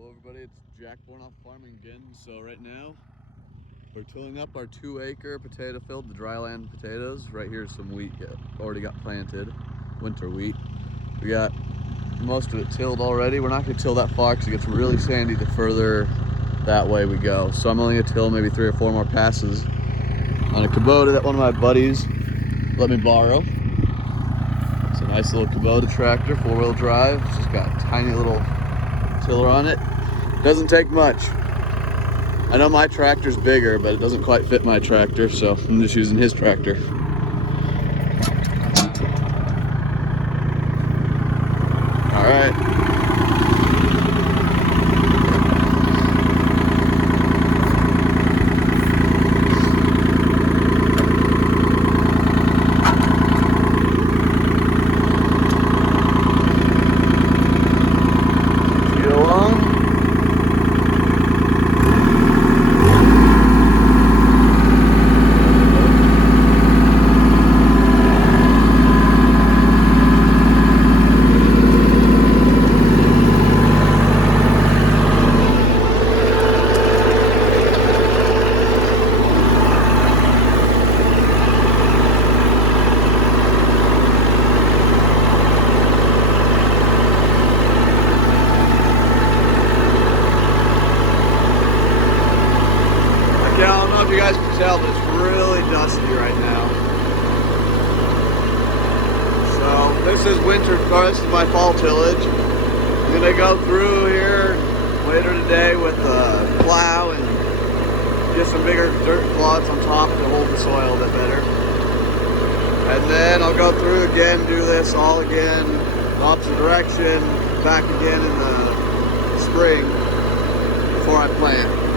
Hello everybody, it's Jack Bornoff farming again. So right now we're tilling up our 2-acre potato field, the dryland potatoes. Right here's some wheat already got planted, winter wheat. We got most of it tilled already. We're not gonna till that far because it gets really sandy the further that way we go. So I'm only gonna till maybe 3 or 4 more passes on a Kubota that one of my buddies let me borrow. It's a nice little Kubota tractor, 4-wheel drive. It's just got a tiny little tiller on it. Doesn't take much. I know my tractor's bigger, but it doesn't quite fit my tractor, so I'm just using his tractor. All right. Yeah, I don't know if you guys can tell, but it's really dusty right now. So this is this is my fall tillage. I'm gonna go through here later today with a plow and get some bigger dirt clods on top to hold the soil a bit better. And then I'll go through again, do this all again, opposite direction, back again in the spring before I plant.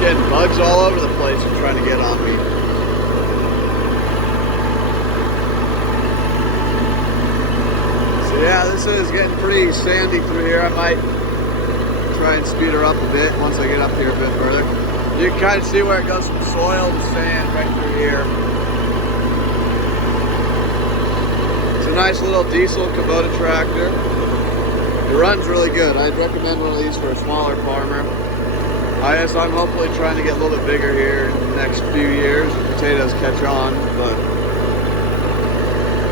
Getting bugs all over the place and trying to get on me. So yeah, this is getting pretty sandy through here. I might try and speed her up a bit once I get up here a bit further. You can kind of see where it goes from soil to sand right through here. It's a nice little diesel Kubota tractor. It runs really good. I'd recommend one of these for a smaller farmer. I'm hopefully trying to get a little bit bigger here in the next few years if potatoes catch on, but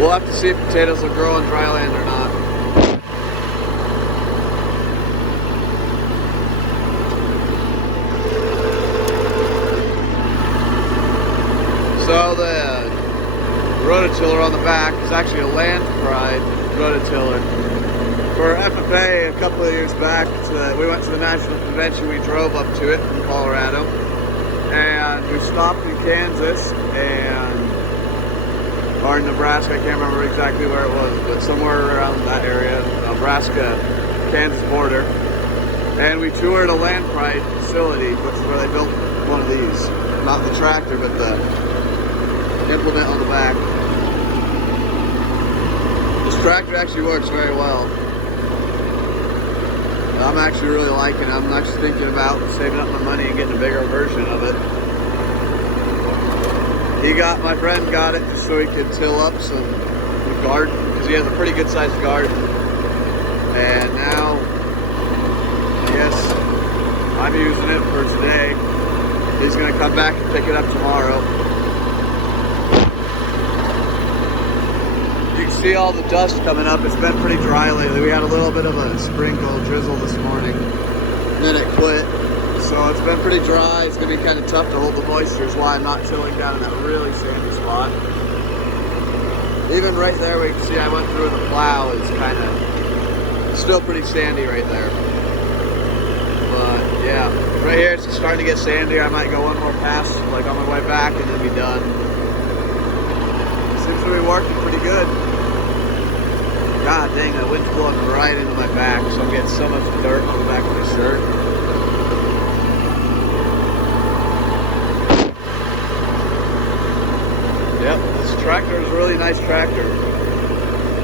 we'll have to see if potatoes will grow on dry land or not. So the rototiller on the back is actually a Land Pride rototiller. For FFA a couple of years back, we went to the national convention. We drove up to it from Colorado, and we stopped in Kansas or in Nebraska. I can't remember exactly where it was, but somewhere around that area, Nebraska, Kansas border. And we toured a Land Pride facility, which is where they built one of these. Not the tractor, but the implement on the back. This tractor actually works very well. I'm actually really liking it. I'm actually thinking about saving up my money and getting a bigger version of it. My friend got it just so he could till up some garden, because he has a pretty good sized garden. And now, I guess I'm using it for today. He's gonna come back and pick it up tomorrow. You can see all the dust coming up. It's been pretty dry lately. We had a little bit of a sprinkle drizzle this morning, and then it quit. So it's been pretty dry. It's gonna be kind of tough to hold the moisture, is why I'm not tilling down in that really sandy spot. Even right there, we can see I went through the plow. It's kind of still pretty sandy right there. But yeah, right here it's starting to get sandier. I might go one more pass, like on my way back, and then be done. Seems to be working pretty good. God dang, that wind's blowing right into my back, so I'm getting so much dirt on the back of my dirt. Yep, this tractor is a really nice tractor.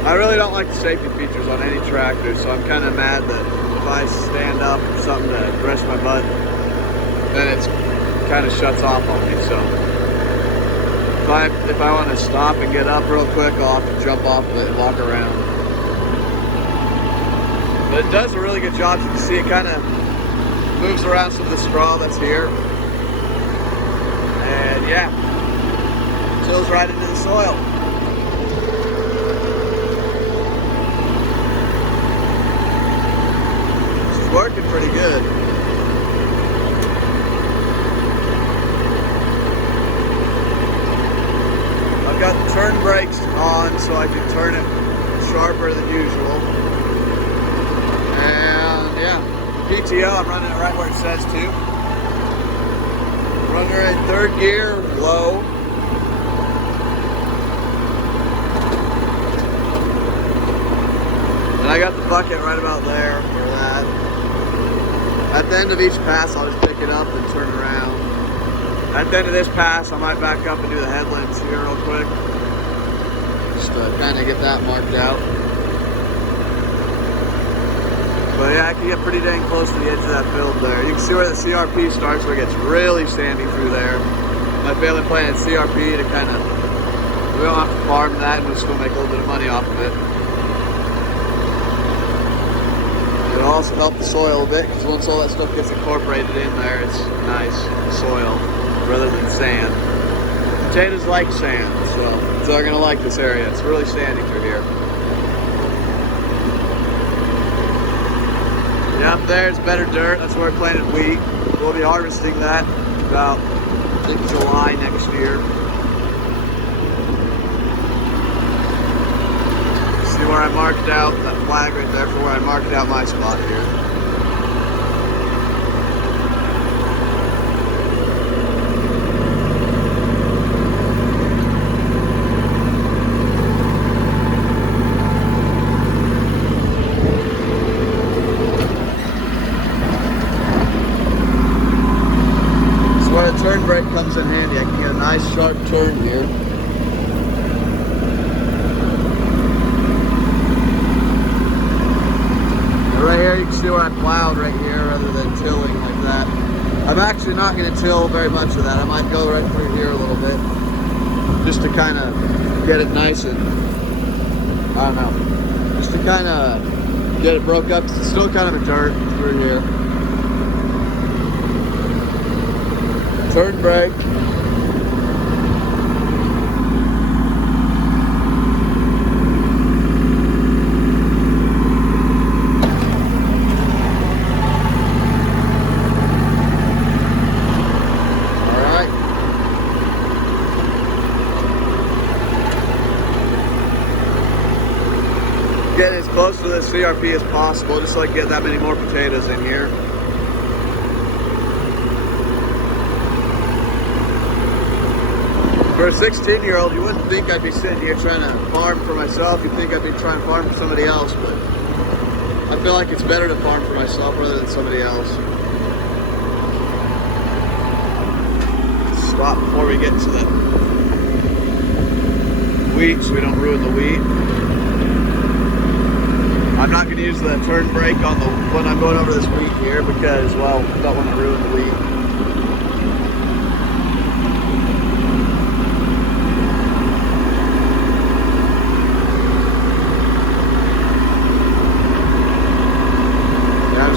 I really don't like the safety features on any tractor, so I'm kind of mad that if I stand up or something to rest my butt, then it kind of shuts off on me. So if I want to stop and get up real quick, I'll have to jump off of it and walk around. But it does a really good job. You can see it kind of moves around some of the straw that's here. And yeah, tills right into the soil. It's working pretty good. I've got the turn brakes on so I can turn it sharper than usual. And yeah, PTO, I'm running it right where it says to. Running her in third gear, low. And I got the bucket right about there for that. At the end of each pass, I'll just pick it up and turn around. At the end of this pass, I might back up and do the headlands here real quick. Just to kind of get that marked out. But yeah, I can get pretty dang close to the edge of that field there. You can see where the CRP starts, where it gets really sandy through there. My family planted CRP to kind of, we don't have to farm that and we'll still make a little bit of money off of it. It'll also help the soil a bit, because once all that stuff gets incorporated in there, it's nice soil rather than sand. Potatoes like sand, so they're gonna like this area. It's really sandy through here. Yeah, up there it's better dirt. That's where I planted wheat. We'll be harvesting that about, I think, July next year. See where I marked out that flag right there for where I marked out my spot here. Where the turn brake comes in handy. I can get a nice sharp turn here. And right here you can see where I plowed right here rather than tilling like that. I'm actually not going to till very much of that. I might go right through here a little bit just to kind of get it nice and, I don't know, just to kind of get it broke up. It's still kind of a dirt through here. Turn brake. Alright. Get as close to the CRP as possible, just so I can get that many more potatoes in here. For a 16-year-old, you wouldn't think I'd be sitting here trying to farm for myself. You'd think I'd be trying to farm for somebody else, but I feel like it's better to farm for myself rather than somebody else. Stop before we get to the wheat so we don't ruin the wheat. I'm not going to use the turn brake on when I'm going over this wheat here because, well, I don't want to ruin the wheat.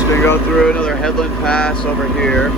Gonna go through another headland pass over here.